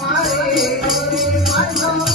મારે મારે મારે